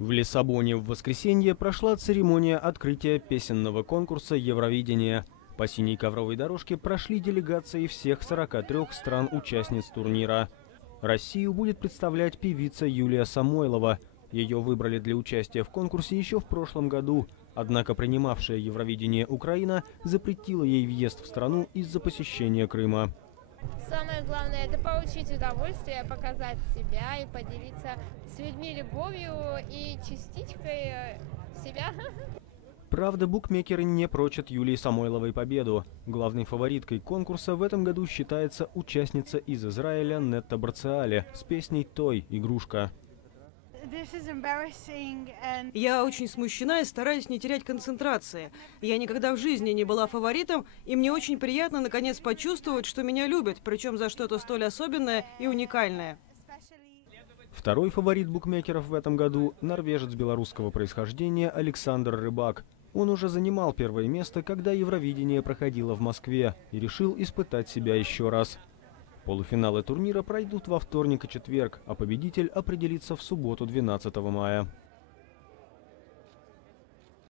В Лиссабоне в воскресенье прошла церемония открытия песенного конкурса Евровидения. По синей ковровой дорожке прошли делегации всех 43 стран-участниц турнира. Россию будет представлять певица Юлия Самойлова. Ее выбрали для участия в конкурсе еще в прошлом году. Однако принимавшая Евровидение Украина запретила ей въезд в страну из-за посещения Крыма. Самое главное — это получить удовольствие, показать себя и поделиться с людьми любовью и частичкой себя. Правда, букмекеры не прочат Юлии Самойловой победу. Главной фавориткой конкурса в этом году считается участница из Израиля Нетта Барциали с песней «Той, игрушка». Я очень смущена и стараюсь не терять концентрации. Я никогда в жизни не была фаворитом, и мне очень приятно наконец почувствовать, что меня любят, причем за что-то столь особенное и уникальное. Второй фаворит букмекеров в этом году – норвежец белорусского происхождения Александр Рыбак. Он уже занимал первое место, когда Евровидение проходило в Москве, и решил испытать себя еще раз. Полуфиналы турнира пройдут во вторник и четверг, а победитель определится в субботу 12 мая.